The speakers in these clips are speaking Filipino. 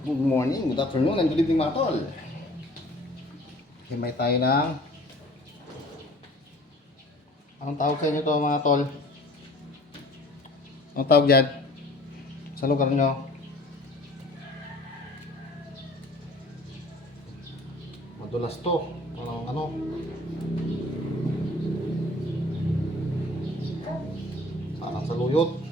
Good morning, good afternoon, and good evening mga tol. Himay tayo ng... Anong tawag sa inyo to mga tol? Anong tawag dyan? Sa lugar nyo? Madulas to. Parang ano? Parang sa luyot.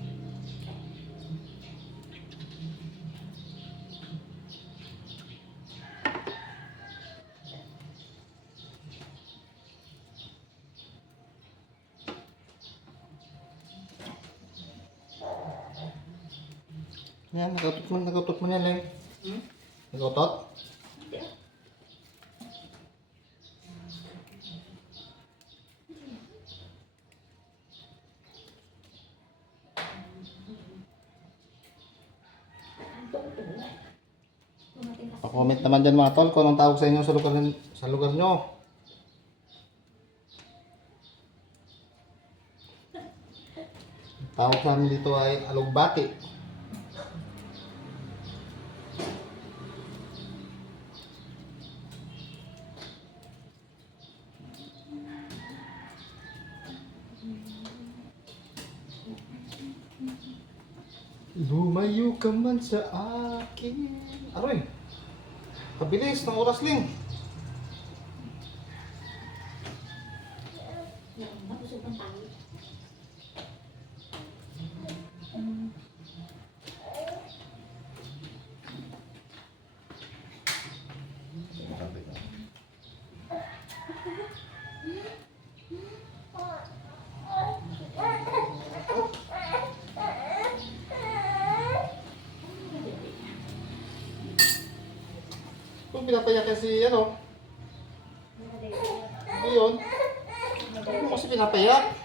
Yan, nagautot mo yan, Leng. Nagautot? Pa-comment naman dyan mga tol kung anong tawag sa inyo sa lugar nyo. Tawag sa amin dito ay alugbati. Lumayo ka man sa akin. Aroy, kabilis ng oras, Ling. Kung pinapayak kasi ano, yun. Ano kasi pinapayak?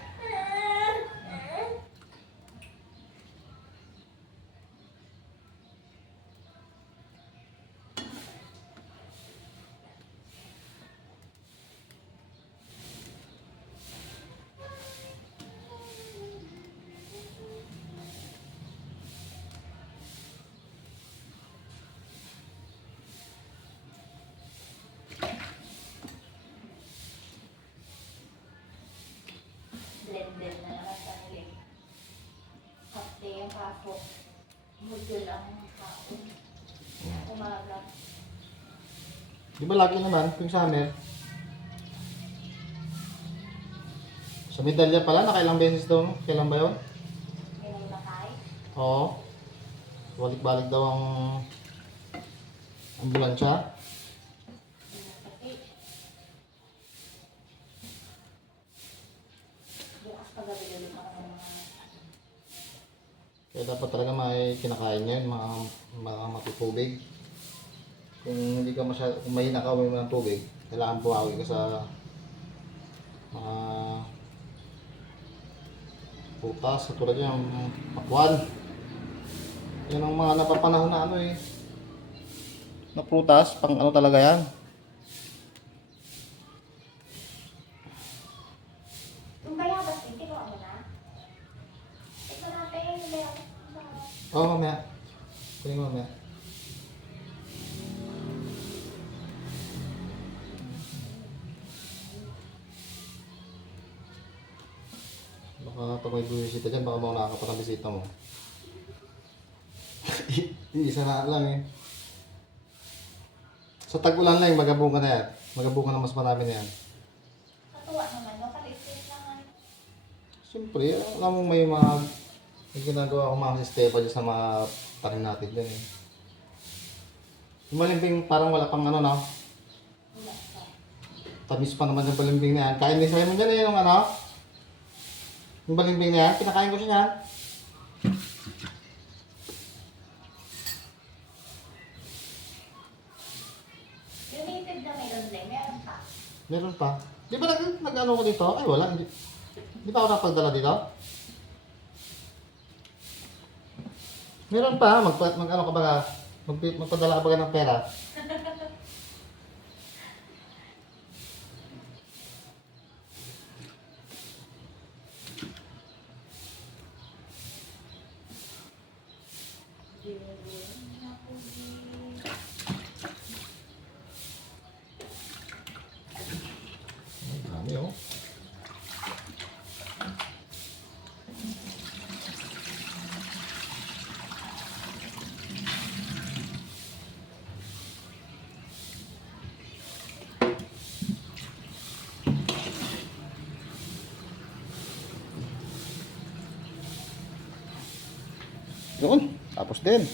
Blended na naman sa nila. Kapte yung kaso. Module ang kaso. Umaga. Di ba lagi naman, kung summer? Sa medalya pala, nakailang beses daw. Kailan ba yun? May nagbakay. Oo. Balik-balik daw ang ambulansya. Pinapati. Bukas pagabi ulit ako ng mga Kaya dapat talaga may kinakain ngayon, mga matutubig. Kung hindi ka kung mahina ka uminom ng tubig, kailangan bumawi ka sa mga putas, katulad yung pakwan. Yan ang mga napapanahon na ano eh. Na prutas, pang ano talaga yan. yung bayabas din, kinuha mo na? Ito natin yung bayabas. Oo, mamaya. Kunin mo mamaya. Baka pag may bumisita dyan, baka mauna ka pa ng bisita mo. Isa na lang eh. Sa tag-ulan lang, magabunga na yan. Magabunga na mas marami na yan. Katuwa naman, no? Kalitit naman. Siyempre, alam mo may ginagawa ko mga sistema dyan sa mga tanim natin dyan eh. Yung balimbing parang wala pang ano no? Wala pa. Tamis pa naman yung balimbing na yan. Kain ni Simon dyan eh, yung ano? Yung balimbing na yan, pinakain ko siya yan. Yung native na meron din, meron pa. Meron pa. Di ba nag-ano ko dito? Ay wala, hindi. Di ba ako napagdala dito? Meron pa, mag-ano ka ba? Magpadala ka ba ng pera? Yun. Yun, tapos din.